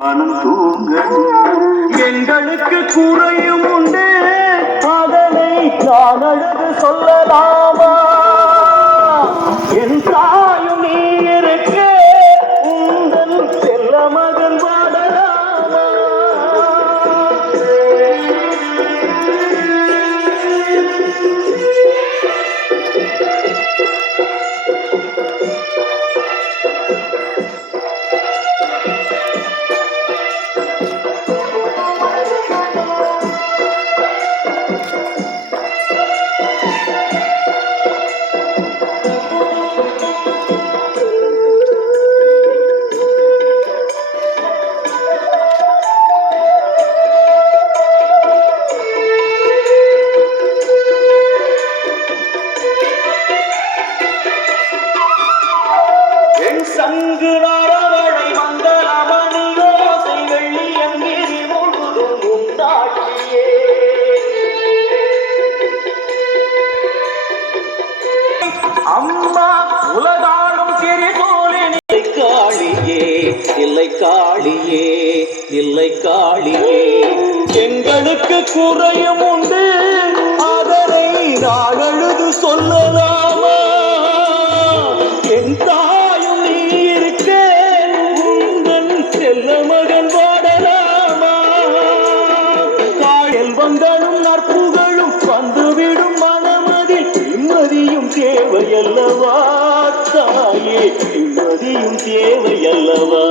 மனம் தூங்கணும் எங்களுக்கு குறையும் உண்டு அதனை நான் அழுது சொல்லலாமா என் தாயும் நீ இருக்க உங்கள் செல்ல மகன் வாடலாமா சங்கு நாரவழை மங்களமணி யோசை வெள்ளி அங்கிரி முழுதும் உண்டாக்கியே அம்மா உலகாடும் திரிசூலி இல்லை காளியே இல்லை காளியே இல்லை காளியே எங்களுக்கு குறையும் உண்டு அதனை நான் அழுது சொல்லலாமா என் தாயும் நீ இருக்க உங்கள் செல்ல மகன் வாடலாமா செல்வங்களும் நற்புகழும் வந்துவிடும் மனமதில் நிம்மதியும் தேவையல்லவா தாயே நிம்மதியும் தேவையல்லவா